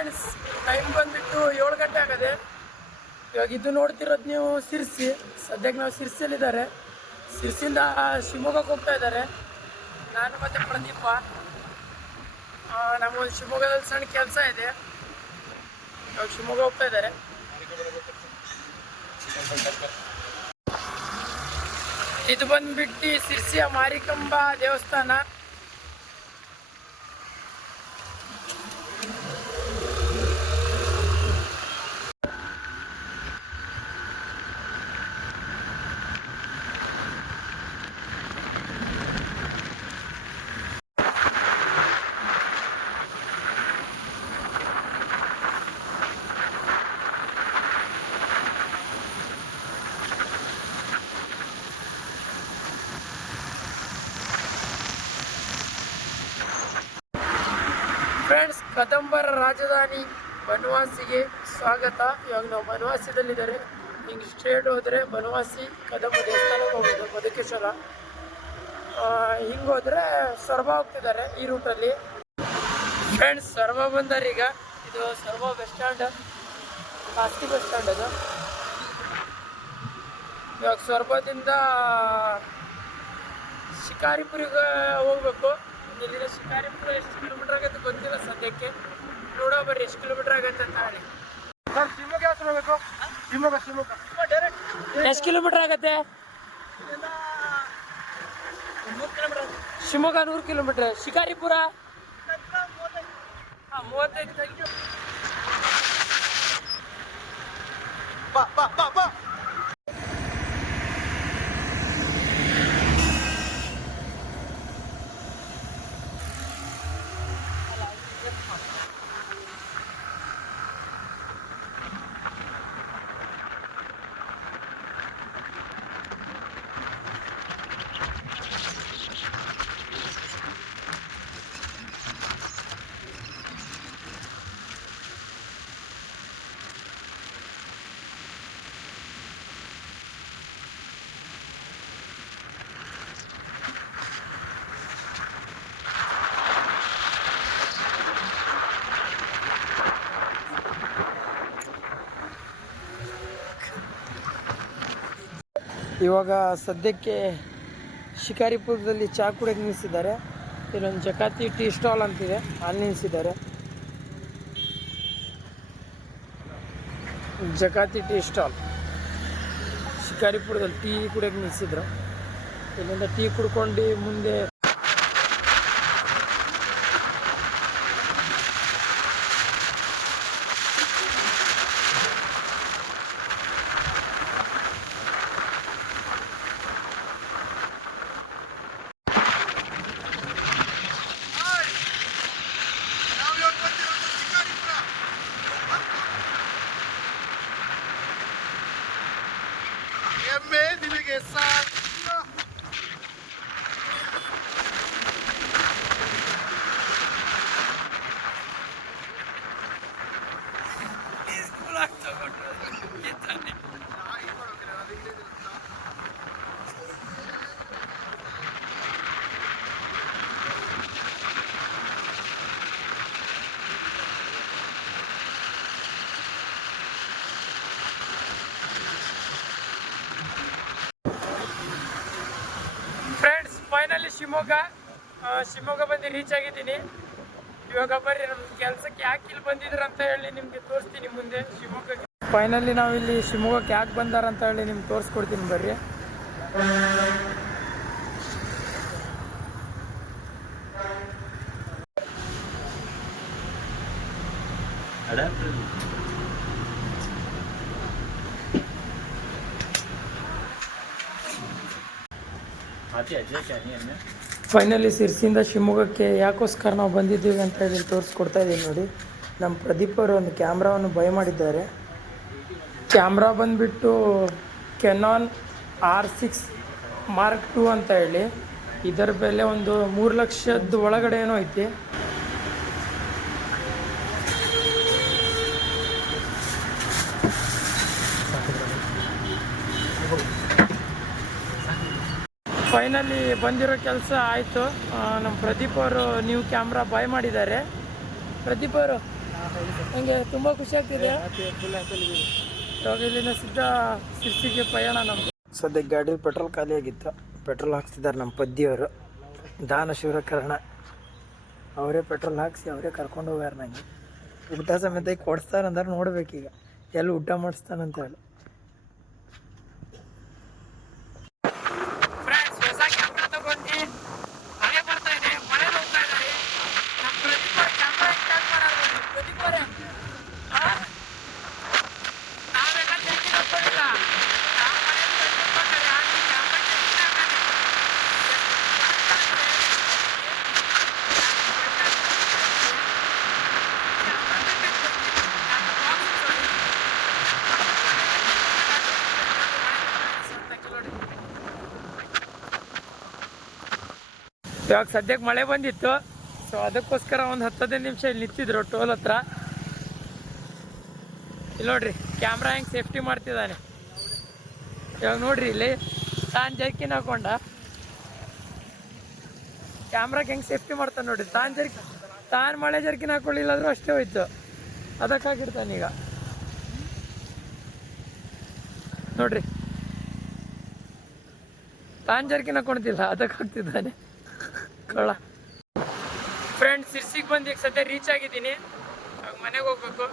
Friends, time ಬಂದ್ಬಿಟ್ಟು 7 ಗಂಟೆ ಆಗದೆ. ಇವಾಗ ಇದು ನೋಡ್ತಿರೋದು ನೀವು ಸಿರ್ಸಿ. ಸದ್ಯಕ್ಕೆ ನಾವು ಸಿರ್ಸಿಯಲ್ಲಿದ್ದಾರೆ. ಸಿರ್ಸಿಯಿಂದ ಶಿವಮೊಗ್ಗಕ್ಕೆ ಹೋಗ್ತಾ ಇದ್ದಾರೆ. ನಾನು ಮತ್ತು ಪ್ರದೀಪ. ನಮಗೊಂದು ಶಿವಮೊಗ್ಗದಲ್ಲಿ ಸಣ್ಣ ಕೆಲಸ ಇದೆ. ಇವಾಗ ಶಿವಮೊಗ್ಗ ಹೋಗ್ತಾ ಇದ್ದಾರೆ. ಇದು ಬಂದ್ಬಿಟ್ಟು ಸಿರ್ಸಿಯ ಮಾರಿಕಂಬ ದೇವಸ್ಥಾನ. ಫ್ರೆಂಡ್ಸ್, ಕದಂಬರ ರಾಜಧಾನಿ ಬನವಾಸಿಗೆ ಸ್ವಾಗತ. ಇವಾಗ ನಾವು ಬನವಾಸಿದಲ್ಲಿದ್ದಾರೆ. ಹಿಂಗೆ ಸ್ಟ್ರೇಟ್ ಹೋದರೆ ಬನವಾಸಿ ಕದಂಬ ದೇವಸ್ಥಾನಕ್ಕೆ ಹೋಗೋದು, ಬದುಕೇಶ್ವರ. ಹಿಂಗೆ ಹೋದರೆ ಸೊರಬ ಹೋಗ್ತಿದ್ದಾರೆ ಈ ರೂಟಲ್ಲಿ. ಫ್ರೆಂಡ್ಸ್, ಸೊರಬ ಬಂದಾರೆ ಈಗ. ಇದು ಸೊರಬ ಬಸ್ ಸ್ಟ್ಯಾಂಡ್, ಖಾಸಗಿ ಬಸ್ ಸ್ಟ್ಯಾಂಡ್ ಅದು. ಇವಾಗ ಸೊರಬದಿಂದ ಶಿಕಾರಿಪುರಿಗೆ ಹೋಗ್ಬೇಕು. ಇಲ್ಲಿಂದ ಶಿಕಾರಿಪುರ ಎಷ್ಟು ಕಿಲೋಮೀಟರ್ ಆಗುತ್ತೆ ಗೊತ್ತಿಲ್ಲ ಸದ್ಯಕ್ಕೆ. ನೋಡೋ ಬರ್ರಿ ಎಷ್ಟು ಕಿಲೋಮೀಟರ್ ಆಗುತ್ತೆ ಅಂತ ಹೇಳಿ. ಶಿವಮೊಗ್ಗ ಯಾವ ಹೋಗ್ಬೇಕು? ಶಿವಮೊಗ್ಗ ಎಷ್ಟು ಕಿಲೋಮೀಟರ್ ಆಗುತ್ತೆ? ಶಿವಮೊಗ್ಗ 100 ಕಿಲೋಮೀಟರ್. ಶಿಕಾರಿಪುರ 35. ಬಾ ಬಾ ಬಾ ಬಾ. ಇವಾಗ ಸದ್ಯಕ್ಕೆ ಶಿಕಾರಿಪುರದಲ್ಲಿ ಚಾ ಕುಡಿಯೋಕೆ ನಿಲ್ಲಿಸಿದ್ದಾರೆ. ಇಲ್ಲೊಂದು ಜಕಾತಿ ಟೀ ಸ್ಟಾಲ್ ಅಂತಿದೆ, ಅಲ್ಲಿ ನಿಲ್ಲಿಸಿದ್ದಾರೆ. ಜಕಾತಿ ಟೀ ಸ್ಟಾಲ್ ಶಿಕಾರಿಪುರದಲ್ಲಿ ಟೀ ಕುಡಿಯೋಕೆ ನಿಲ್ಲಿಸಿದ್ರು. ಇಲ್ಲಿಂದ ಟೀ ಕುಡ್ಕೊಂಡು ಮುಂದೆ ನಿಮಗೆ ಸಾಕು. ಫ್ರೆಂಡ್ಸ್, ಫೈನಲಿ ಶಿವಮೊಗ್ಗ ಬಂದು ರೀಚ್ ಆಗಿದ್ದೀನಿ. ಇವಾಗ ಬರ್ರಿ ನಮ್ಮ ಕೆಲಸಕ್ಕೆ ಯಾಕೆ ಇಲ್ಲಿ ಬಂದಿದ್ರು ಅಂತ ಹೇಳಿ ನಿಮಗೆ ತೋರಿಸ್ತೀನಿ ಮುಂದೆ. ಶಿವಮೊಗ್ಗಕ್ಕೆ ಫೈನಲಿ ನಾವಿಲ್ಲಿ ಶಿವಮೊಗ್ಗಕ್ಕೆ ಯಾಕೆ ಬಂದಾರ ಅಂತ ಹೇಳಿ ನಿಮ್ಗೆ ತೋರಿಸ್ಕೊಡ್ತೀನಿ ಬರ್ರಿ. ಫೈನಲಿ ಸಿರ್ಸಿಯಿಂದ ಶಿವಮೊಗ್ಗಕ್ಕೆ ಯಾಕೋಸ್ಕರ ನಾವು ಬಂದಿದ್ದೀವಿ ಅಂತ ಹೇಳಿ ತೋರಿಸ್ಕೊಡ್ತಾ ಇದ್ದೀನಿ ನೋಡಿ. ನಮ್ಮ ಪ್ರದೀಪ್ ಅವರು ಒಂದು ಕ್ಯಾಮ್ರಾವನ್ನು ಬೈ ಮಾಡಿದ್ದಾರೆ. ಕ್ಯಾಮ್ರಾ ಬಂದುಬಿಟ್ಟು ಕೆನಾನ್ R6 Mark II ಅಂತ ಹೇಳಿ. ಇದರ ಬೆಲೆ ಒಂದು 3 ಲಕ್ಷದ ಒಳಗಡೆ ಏನೋ ಐತಿ. ಫೈನಲಿ ಬಂದಿರೋ ಕೆಲಸ ಆಯಿತು. ನಮ್ಮ ಪ್ರದೀಪ್ ಅವರು ನ್ಯೂ ಕ್ಯಾಮ್ರಾ ಬೈ ಮಾಡಿದ್ದಾರೆ. ಪ್ರದೀಪ್ ಅವರು ನನಗೆ ತುಂಬ ಖುಷಿ ಆಗ್ತಿದೆ. ಇವಾಗ ಇಲ್ಲಿಂದ ಸಿದ್ಧ ಶಿರ್ಸಿಗೆ ಪಯಣ ನಮ್ಮದು. ಸದ್ಯಕ್ಕೆ ಗಾಡೀಲಿ ಪೆಟ್ರೋಲ್ ಖಾಲಿ ಆಗಿತ್ತು. ಪೆಟ್ರೋಲ್ ಹಾಕ್ಸ್ತಿದ್ದಾರೆ ನಮ್ಮ ಪದ್ದಿಯವರು, ದಾನ ಶಿವಕರಣ. ಅವರೇ ಪೆಟ್ರೋಲ್ ಹಾಕ್ಸಿ ಅವರೇ ಕರ್ಕೊಂಡು ಹೋಗ್ಯಾರ. ನನಗೆ ಊಟ ಸಮೇತ ಕೊಡಿಸ್ತಾರಂದ್ರೆ ನೋಡ್ಬೇಕೀಗ ಎಲ್ಲಿ ಊಟ ಮಾಡಿಸ್ತಾನಂತ ಹೇಳಿ. ಇವಾಗ ಸದ್ಯಕ್ಕೆ ಮಳೆ ಬಂದಿತ್ತು, ಸೊ ಅದಕ್ಕೋಸ್ಕರ ಒಂದು 10-15 ನಿಮಿಷ ಇಲ್ಲಿ ನಿಂತಿದ್ರು ಟೋಲ್ ಹತ್ರ. ಇಲ್ಲಿ ನೋಡ್ರಿ ಕ್ಯಾಮ್ರಾ ಹೆಂಗೆ ಸೇಫ್ಟಿ ಮಾಡ್ತಿದ್ದಾನೆ. ಇವಾಗ ನೋಡ್ರಿ ಇಲ್ಲಿ ತಾನು ಜರ್ಕಿನ್ ಹಾಕೊಂಡ ಕ್ಯಾಮ್ರಾಗೆ ಹೆಂಗೆ ಸೇಫ್ಟಿ ಮಾಡ್ತಾನೆ ನೋಡ್ರಿ. ತಾನು ಮಳೆ ಜರ್ಕಿನ್ ಹಾಕೊಳ್ಳಿಲ್ಲಾದ್ರೂ ಅಷ್ಟೇ ಹೋಯ್ತು, ಅದಕ್ಕಾಗಿರ್ತಾನೆ. ಈಗ ನೋಡ್ರಿ ತಾನು ಜರ್ಕಿನ್ ಹಾಕೊಳ್ತಿಲ್ಲ, ಅದಕ್ಕಾಗ್ತಿದ್ದಾನೆ ಕಳ್ಳ. ಫ್ರೆಂಡ್ಸ್, ಶಿರ್ಸಿಗೆ ಬಂದು ಈಗ ಸದ್ಯ ರೀಚ್ ಆಗಿದ್ದೀನಿ. ಮನೆಗೆ ಹೋಗ್ಬೇಕು.